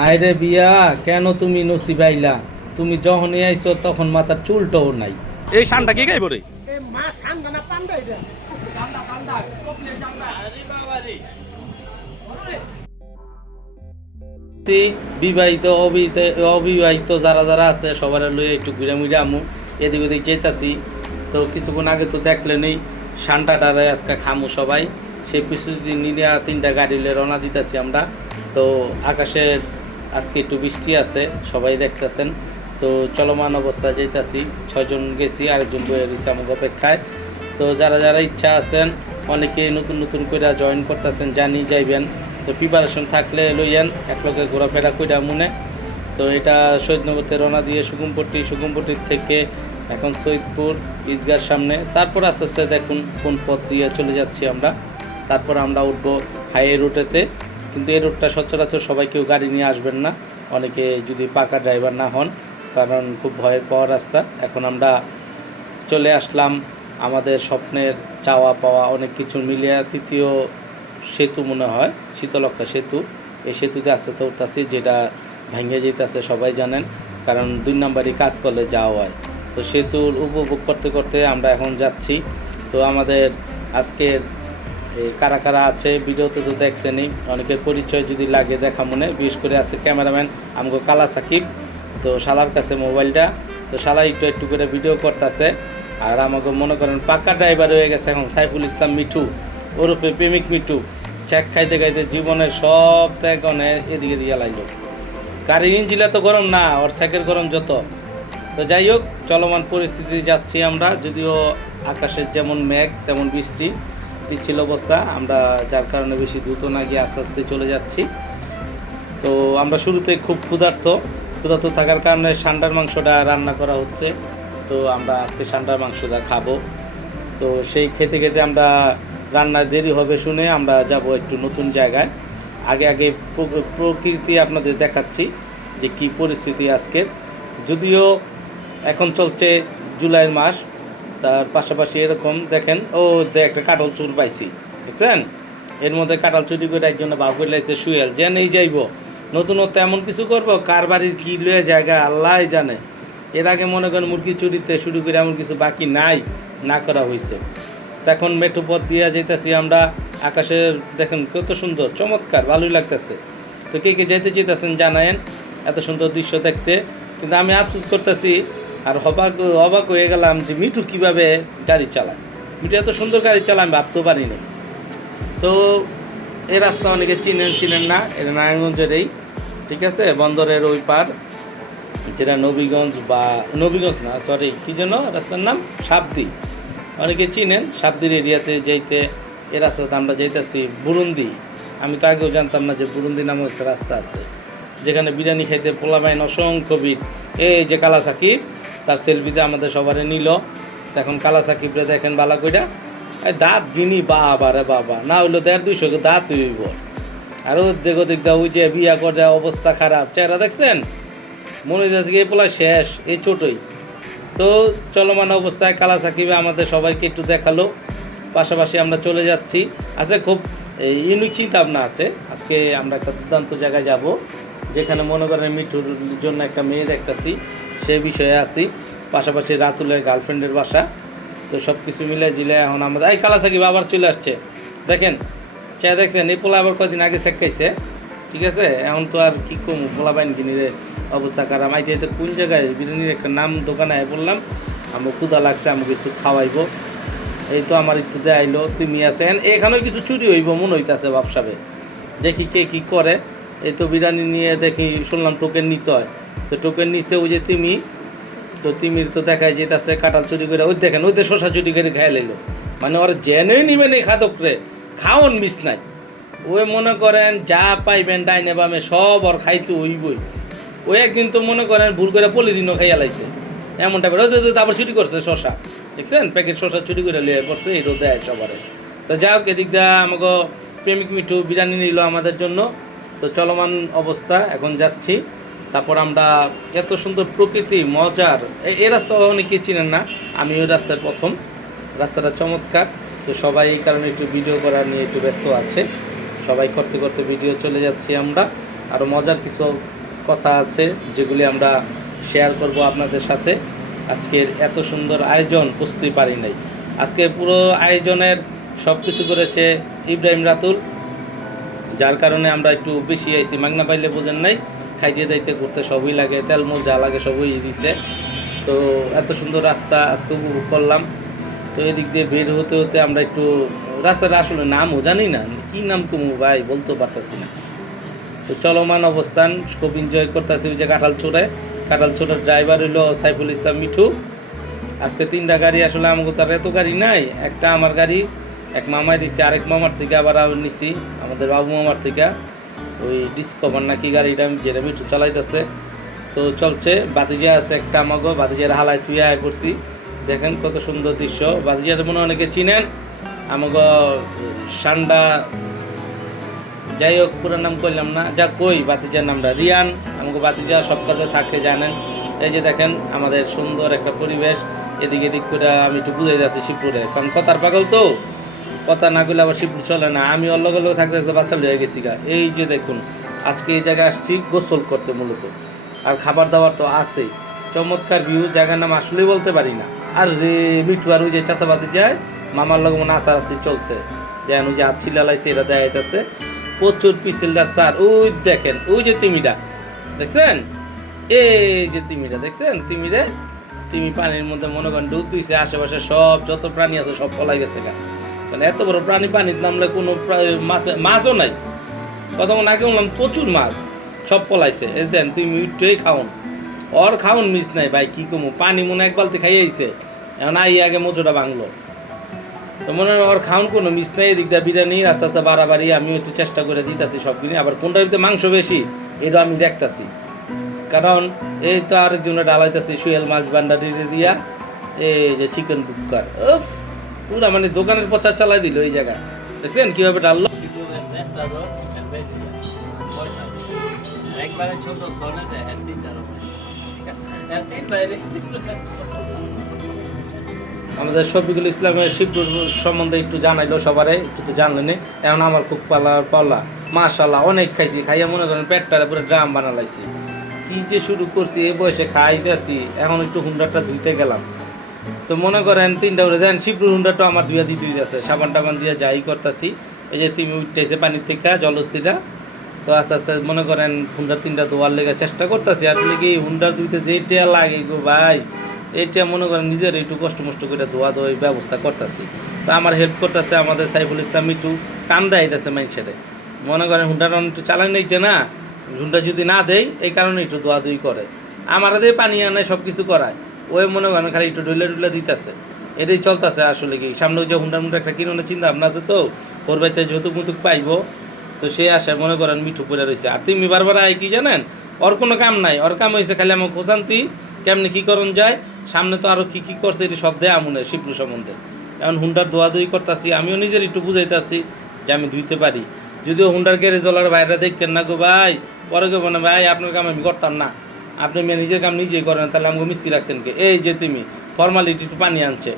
হায়রে বিয়া, কেন তুমি নসিব আইলা? তুমি যখনই আইছো তখন মাথার চুলটাও নাই। এই শানটা কি গাইব রে? বিবাহিত অবিবাহিত অবিবাহিত যারা যারা আছে সবার লইয়া একটু ঘুরে মুড়ে আমু, এদিক ওদিক যেতেছি। তো কিছুক্ষণ আগে তো দেখলে নেই সান্টাটারে আজকে খামু সবাই। সেই প্রস্তুতি নিয়ে 3টা গাড়ি নিয়ে রওনা দিতেছি আমরা। তো আকাশে আজকে একটু বৃষ্টি আছে, সবাই দেখতেছেন। তো চলমান অবস্থায় যেতেছি, 6জন গেছি, আরেকজন বয়ে রয়েছে আমাকে অপেক্ষায়। তো যারা যারা ইচ্ছা আছেন অনেকে নতুন নতুন করে জয়েন করতেছেন, জানি যাইবেন। তো প্রিপারেশন থাকলে লইয়েন, একলগে ঘোরাফেরা কইরা মনে। তো এটা শহীদনগরতে রওনা দিয়ে সুকুমপট্টির থেকে এখন সৈয়দপুর ঈদগার সামনে, তারপর আস্তে আস্তে দেখুন কোন পথ দিয়ে চলে যাচ্ছি আমরা। তারপর আমরা উঠবো হাইওয়ে রুটেতে। কিন্তু এই রুটটা সচরাচর সবাই কেউ গাড়ি নিয়ে আসবেন না, অনেকে যদি পাকা ড্রাইভার না হন, কারণ খুব ভয়ের পাওয়া রাস্তা। এখন আমরা চলে আসলাম আমাদের স্বপ্নের চাওয়া পাওয়া অনেক কিছু মিলিয়ে 3য় সেতু মনে হয়, শীতলক্ষা সেতু। এই সেতুতে আস্তে আস্তে উঠতেছি, যেটা ভেঙে যেতেছে সবাই জানেন, কারণ 2 নম্বরই কাজ করলে যাওয়া হয়। তো সেতুর উপভোগ করতে করতে আমরা এখন যাচ্ছি। তো আমাদের আজকের কারা কারা আছে ভিডিওতে তো দেখছেনই, অনেকের পরিচয় যদি লাগে দেখা মনে। বিশেষ করে আছে ক্যামেরাম্যান আমাকে কালা সাকিব। তো শালার কাছে মোবাইলটা, তো শালা একটু একটু করে ভিডিও করতেছে। আর আমাকে মনে করেন পাক্কা ড্রাইভার হয়ে গেছে এখন সাইফুল ইসলাম মিঠু, ওরূপে প্রেমিক মিঠু। চেক খাইতে খাইতে জীবনের সব ত্যাগ এদিকে দিয়ে লাগলো। গাড়ির ইঞ্জিলা তো গরম না, ওর সাইকেল গরম যত। তো যাই হোক, চলমান পরিস্থিতি যাচ্ছি আমরা, যদিও আকাশের যেমন মেঘ তেমন বৃষ্টি পিচ্ছিল অবস্থা, আমরা যার কারণে বেশি দ্রুত না গিয়ে আস্তে আস্তে চলে যাচ্ছি। তো আমরা শুরুতে খুব ক্ষুধার্ত থাকার কারণে সান্ডার মাংসটা রান্না করা হচ্ছে। তো আমরা আজকে সান্ডার মাংসটা খাবো। তো সেই খেতে খেতে আমরা রান্নার দেরি হবে শুনে আমরা যাব একটু নতুন জায়গায়। আগে আগে প্রকৃতি আপনাদের দেখাচ্ছি যে কি পরিস্থিতি আজকের। যদিও এখন চলছে জুলাইয়ের মাস, তার পাশাপাশি এরকম দেখেন, একটা কাঁঠাল চুর পাইছি, দেখছেন? এর মধ্যে কাঁঠাল চুরি করে একজনে ভাব করে লাগছে শুয়েল, যে নেই যাইব নতুনত্ব এমন কিছু করবো, কার বাড়ির কী লয়ে জায়গা আল্লাহ জানে। এর আগে মনে করেন মুরগি চুরিতে শুরু করে এমন কিছু বাকি নাই, না করা হয়েছে। এখন মেঠো পথ দিয়ে যেতেছি আমরা। আকাশের দেখেন কত সুন্দর, চমৎকার, ভালোই লাগতেছে। তো কে কে যেতে চেয়েছেন জানায়েন, এত সুন্দর দৃশ্য দেখতে। কিন্তু আমি আফসোস করতেছি আর অবাক হয়ে গেলাম যে মিঠু কীভাবে গাড়ি চালায়। মিঠু এত সুন্দর গাড়ি চালায় আমি ভাবতেও পারিনি। তো এই রাস্তা অনেকে চিনেন না, এটা নারায়ণগঞ্জের এই, ঠিক আছে, বন্দরের ওই পার, যেটা নবীগঞ্জ না, সরি, কী যেন রাস্তার নাম, সাবদি। অনেকে চিনেন, সাবদির এরিয়াতে যাইতে এই রাস্তাতে আমরা যাইতেছি বুরুন্দি। আমি তো আগেও জানতাম না যে বুরুন্দি নামক একটা রাস্তা আছে, যেখানে বিরিয়ানি খাইতে পোলাপাইন অসংখ্য ভিড়। এই যে কালা সাকিব, তার সেলফিতে আমাদের সবারে নিল। এখন কালা সাকিবরে দেখেন বালা কইরা, দাঁত গিনি বাবা রে বাবা, না হইলো 150-200 দাঁত হইব। আরও দিক ওই যে বিয়া করে অবস্থা খারাপ, চেহারা দেখছেন, মনে হচ্ছে এই পোলা শেষ, এই ছোটই। তো চলমান অবস্থায় কালা সাকিবে আমাদের সবাইকে একটু দেখালো, পাশাপাশি আমরা চলে যাচ্ছি। আচ্ছা, খুব ইউনিক চিন্তা ভাবনা আছে। আজকে আমরা একটা দুর্দান্ত জায়গায় যাব, যেখানে মনে করেন মিঠুর জন্য একটা মেয়ে দেখতেছি, সে বিষয়ে আছি। পাশাপাশি রাতুলের গার্লফ্রেন্ডের বাসা। তো সব কিছু মিলে জিলে এখন আমাদের এই কালা সাকিব আবার চলে আসছে, দেখেন চেয়ে দেখছেন। এই পোলা আবার কদিন আগে শেখাইছে, ঠিক আছে। এখন তো আর কী কম, পোলা বাইন কিনিরে অবস্থা খারাপ। আইতে তো কোন জায়গায় বিরিয়ানির একটা নাম দোকানে বললাম, আমার ক্ষুধা লাগছে, আমি কিছু খাওয়াইবো। এই তো আমার একটু দেখাইলো, তুমি আছেন এখানেও কিছু চুরি হইব মনে হইতেছে ভাবসাবে। দেখি কে কী করে। এই তো বিরিয়ানি নিয়ে দেখি শুনলাম টোকেন নিতে হয়। তো টোকেন নিচ্ছে ওই যে তিমি, তো তিমির তো দেখায় যেতেছে কাঁঠাল চুরি করে, ওই দেখেন ওই তো শশা চুরি করে খেয়ে লাইলো। মানে ওরা জেনে নিবেন এই খাদকরে, খাওয়ান মিস নাই। ওই মনে করেন যা পাইবেন ডাইনে বামে সব ওর খাইতে হইবই। ওই একদিন তো মনে করেন ভুল করে পলিদিনও খাইয়া লাইছে, এমন টাইপের। ওই আবার চুরি করছে শশা, দেখছেন, প্যাকেট শশা চুরি করে লিয়ে পড়ছে, এই রোদ দেয় সবারে। তো যাই হোক, এদিক দিয়ে আমাকে প্রেমিক মিঠু বিরিয়ানি নিল আমাদের জন্য। তো চলমান অবস্থা, এখন যাচ্ছি। তারপর আমরা এত সুন্দর প্রকৃতি মজার, এই রাস্তা অনেকেই চিনেন না, আমি ওই রাস্তায় প্রথম। রাস্তাটা চমৎকার। তো সবাই এই কারণে একটু ভিডিও করা নিয়ে একটু ব্যস্ত আছে, সবাই করতে করতে ভিডিও চলে যাচ্ছি আমরা। আরও মজার কিছু কথা আছে যেগুলি আমরা শেয়ার করব আপনাদের সাথে। আজকের এত সুন্দর আয়োজন বুঝতেই পারি নাই। আজকে পুরো আয়োজনের সব কিছু করেছে ইব্রাহিম রাতুল, যার কারণে আমরা একটু বেশি আইছি। মাগনা পাইলে বোঝেন নাই, খাইতে দাইতে করতে সবই লাগে, তেলমূল যা লাগে সবই দিছে। তো এত সুন্দর রাস্তা আজকে উপভোগ করলাম। তো এদিক দিয়ে বের হতে হতে আমরা একটু রাস্তার আসলে নামও জানি না, কী নাম কুমু ভাই বলতেও পারতেছি না। তো চলমান অবস্থান খুব এনজয় করতেছি। ওই যে কাঁঠালচোড়ার ড্রাইভার হইলো সাইফুল ইসলাম মিঠু। আজকে 3টা গাড়ি, আসলে আমাকে তো আর এত গাড়ি নাই, একটা আমার গাড়ি, এক মামায় দিচ্ছে, আরেক মামার থেকে আবার নিছি আমাদের বাবু মামার থেকে ওই ডিসকভার নাকি গাড়িটা, যেটা মিঠু চালাইতেছে। তো চলছে, বাতিজা আছে একটা, আমাকে বাতিজার হালায় তুই আয় করছি। দেখেন কত সুন্দর দৃশ্য। বাতিজার মনে অনেকে চিনেন, আমাকে সান্ডা, যাই হোক পুরো নাম করলাম না, যা কই বাতিজার নামটা রিয়ান। আমাকে বাতিজা সব কাজে থাকে জানেন। এই যে দেখেন আমাদের সুন্দর একটা পরিবেশ। এদিক এদিক করে আমি একটু বুঝে যাচ্ছি শিবপুরে, কারণ কথার পাগল তো, কথা না করলে আবার শিবপুর চলে না। আমি অল্লগ থাকতে থাকতে বাচ্চা লয়ে গেছি গা। এই যে দেখুন আজকে এই জায়গায় আসছি গোসল করতে মূলত, আর খাবার দাবার তো আছেই। চমৎকার ভিউ, জায়গার নাম আসলেই বলতে পারি না। আর রে মিঠু আর ওই যে চাষাবাদি যায় মামার লগে মনে আসারাসি চলছে, যেন ওই যে আচ্ছি লালাইছে এটা দেয়া যাইতেছে। প্রচুর পিছিল রাস্তা। আর ওই দেখেন ওই যে তিমিটা দেখছেন, এই যে তিমিটা দেখছেন, তিমি পানির মধ্যে মনে করেন ডুব দিয়েছে। আশেপাশে সব যত প্রাণী আছে সব পলাই গেছে গা, মানে এত বড় প্রাণী পানির নামলে কোনো মাছও নাই। কতক্ষণ আগে বললাম প্রচুর মাছ, সব পলাইছে। এই দেন তুমি উঠেই খাওন, ওর খাওন মিস নাই ভাই, কি কমু পানি মনে এক বালতি খাইয়েছে, এখন আই আগে মোজোটা ভাঙলো। তো মনে হয় ওর খাওন কোনো মিস নাই। এদিক দিয়ে বিরিয়ানি আস্তে আস্তে বাড়াবাড়ি আমিও একটু চেষ্টা করে দিতেছি সব কিনে। আবার কোনটার ভিতরে মাংস বেশি এটা আমি দেখতেছি, কারণ এই তো আরেকজনে ডালাইতেছি শুয়েল মাছ বান্ডারি দিয়া, এই যে চিকেন বুকার পুরা মানে দোকানের প্রচার চালাই দিল এই জায়গায়। দেখছেন কিভাবে ডাললো। আমাদের শফিকুল ইসলামের শিবপুর সম্বন্ধে একটু জানাইলো সবারে, একটু তো জানলেনি। এখন আমার খুব পাল্লা মাশাআল্লাহ অনেক খাইছি, খাইয়া মনে করেন পেটটা পুরো ড্রাম বানালাইছি। কি যে শুরু করছি এই বয়সে খাইতেছি। এখন একটু হুন্ডারটা ধুইতে গেলাম, তো মনে করেন 3টা উঠে দেন শিবপুর হুন্ডারটা আমার ধুয়া দিতে যাচ্ছে, সাবান টাবান দিয়ে যাই করতেছি। এই যে তুমি উঠতেছে পানির থেকে জলস্থিটা, তো আস্তে আস্তে মনে করেন হুন্ডার 3টা ধোয়ার লেগে চেষ্টা করতেছি। আসলে কি হুন্ডার ধুইতে যেইটা লাগে গো ভাই, এইটা মনে করেন নিজের একটু কষ্ট মষ্ট করে ধোয়া ধোয়াই ব্যবস্থা করতেছি। তো আমার হেল্প করতেছে আমাদের সাইফুল ইসলাম মিঠু, টান দেয়তেছে মানুষের। মনে করেন হুন্ডার একটু চালাই নিচ্ছে না, হুন্ডা যদি না দেয় এই কারণে একটু ধোয়া ধুই করে, আমার দিয়ে পানি আনে সব কিছু করায়। ওই মনে করেন খালি একটু ডুলে দিতেছে, এটাই চলতেছে। আসলে কি সামনে ওই যে হুন্ডার একটা কিনে চিন্তা ভাবনা আছে, তো ওর বাড়িতে যৌতুক মুতুক পাইবো, তো সে আসে মনে করেন মিঠু পড়ে রয়েছে। আর তুমি বারবার আয় কি জানেন, ওর কোনো কাম নাই, ওর কাম হয়েছে খালি আমার খোঁজান্তি কেমনি কী করণ যায়। সামনে তো আরও কী করছে এটি সব দেয় আমনে শিবলু সম্বন্ধে। এখন হুন্ডার ধোয়াধুয়ি করতেছি, আমিও নিজের একটু বুঝাইতেছি যে আমি ধুইতে পারি। যদিও হুন্ডার গ্যারেজ ওলার বাইরে দেখেন না গো ভাই, পরে গো মানে ভাই আপনার কাম আমি করতাম না, আপনি মেয়ে নিজের কাম নিজেই করেন, তাহলে আমাকে মিস্ত্রি রাখছেন কে? এই যে তুমি ফর্মালিটি একটু পানি আনছে।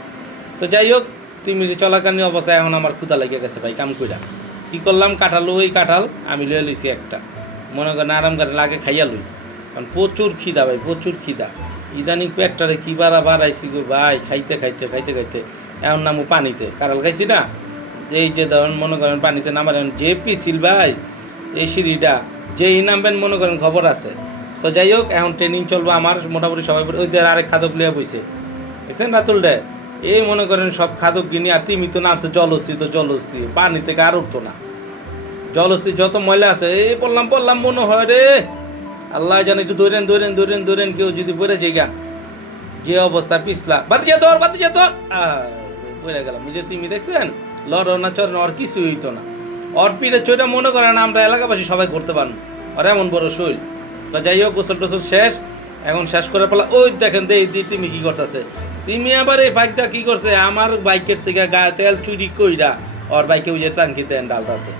তো যাই হোক, তুমি চলাকালীন অবস্থায় এখন আমার ক্ষুধা লেগে গেছে ভাই, কাম কইরা কী করলাম, ওই কাঁঠাল আমি লয়ে লইছি একটা, মনে করেন আরাম করে লাগে খাইয়া লই, কারণ প্রচুর খিদা ভাই, প্রচুর খিদা। ইদানিং পেটটারে কী বাড়াইছি গো ভাই, খাইতে এখন নামু পানিতে, কাঁঠাল খাইছি না, এই যে ধরেন মনে করেন পানিতে নামার যে পিছিল ভাই, এই সিঁড়িটা যেই নামবেন মনে করেন খবর আছে। তো যাই হোক, এখন ট্রেনিং চলবো আমার মোটামুটি সবাই। ওই দের আরেক খাদক লিয়ে বইছে দেখছেন রাতুল ডে, এই মনে করেন সব খাদক কিনি। আর তিমি তো নামছে জলস্থি পানি থেকে আর উঠতো না, জলস্থি যত ময়লা আছে এই পড়লাম মনে হয় রে আল্লাহ জানে, একটু ধরেন কেউ যদি পড়ে যাই গা, যে অবস্থা পিছলা বাতিজা ধর পড়ে গেলাম। নিজে তিমি দেখছেন লড় না চড় আর কিছুই হইতো না, ওর পিঠে চইটা মনে করেন আমরা এলাকাবাসী সবাই করতে পারবো, আর এমন বড় শৈল। তো যাই হোক, গোসল টোসল শেষ, এখন শেষ করে ফেলা। ওই দেখেন তিমি কি করতেছে, তিমি আবার এই বাইকটা কি করছে, আমার বাইকের থেকে গায়ে তেল চুরি কইরা ওর বাইকে ওই যে টাঙ্কিতে ডালতেছে।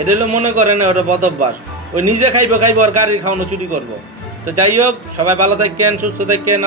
এটা হলো মনে করেন ওটা বদ অভ্যাস, ওই নিজে খাইবো আর গাড়ির খাওয়ানো চুরি করবো। তো যাই হোক, সবাই ভালো থাকেন, সুস্থ থাকেন।